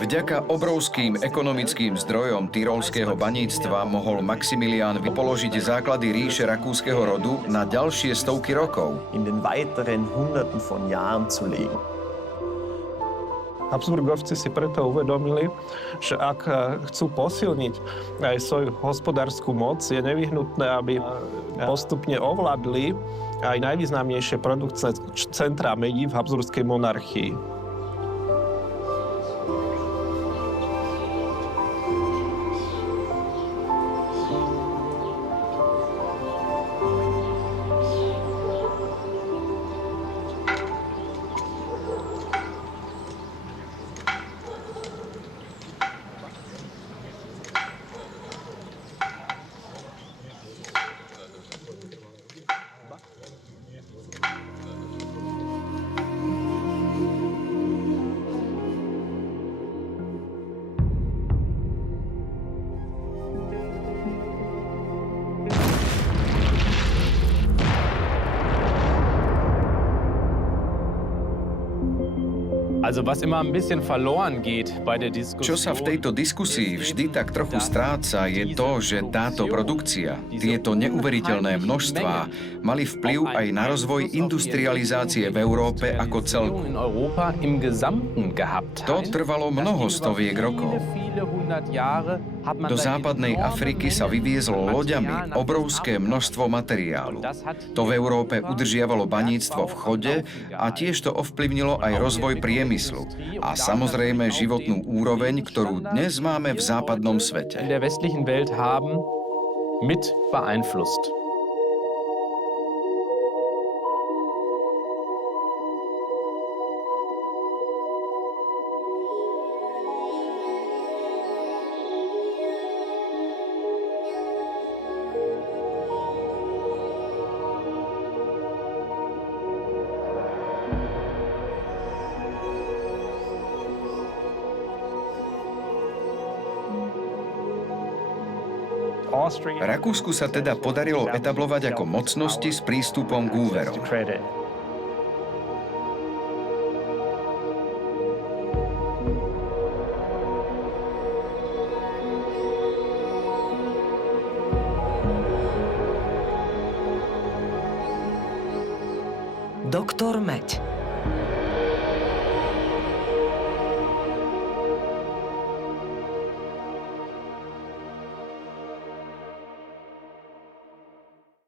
Vďaka obrovským ekonomickým zdrojom tyrolského baníctva mohol Maximilián vypoložiť základy ríše rakúskeho rodu na ďalšie stovky rokov. Habsburgovci si preto uvedomili, že ak chcú posilniť aj svoju hospodárskú moc, je nevyhnutné, aby postupne ovládli aj najvýznamnejšie produkčné centrá médií v habsburgskej monarchii. Čo sa v tejto diskusii vždy tak trochu stráca, je to, že táto produkcia, tieto neuveriteľné množstvá mali vplyv aj na rozvoj industrializácie v Európe ako celku. To trvalo mnoho stoviek rokov. Do západnej Afriky sa vyviezlo loďami obrovské množstvo materiálu. To v Európe udržiavalo baníctvo v chode a tiež to ovplyvnilo aj rozvoj priemyslu a samozrejme životnú úroveň, ktorú dnes máme v západnom svete. Rakúsku sa teda podarilo etablovať ako mocnosti s prístupom k úverom. Doktor Meď.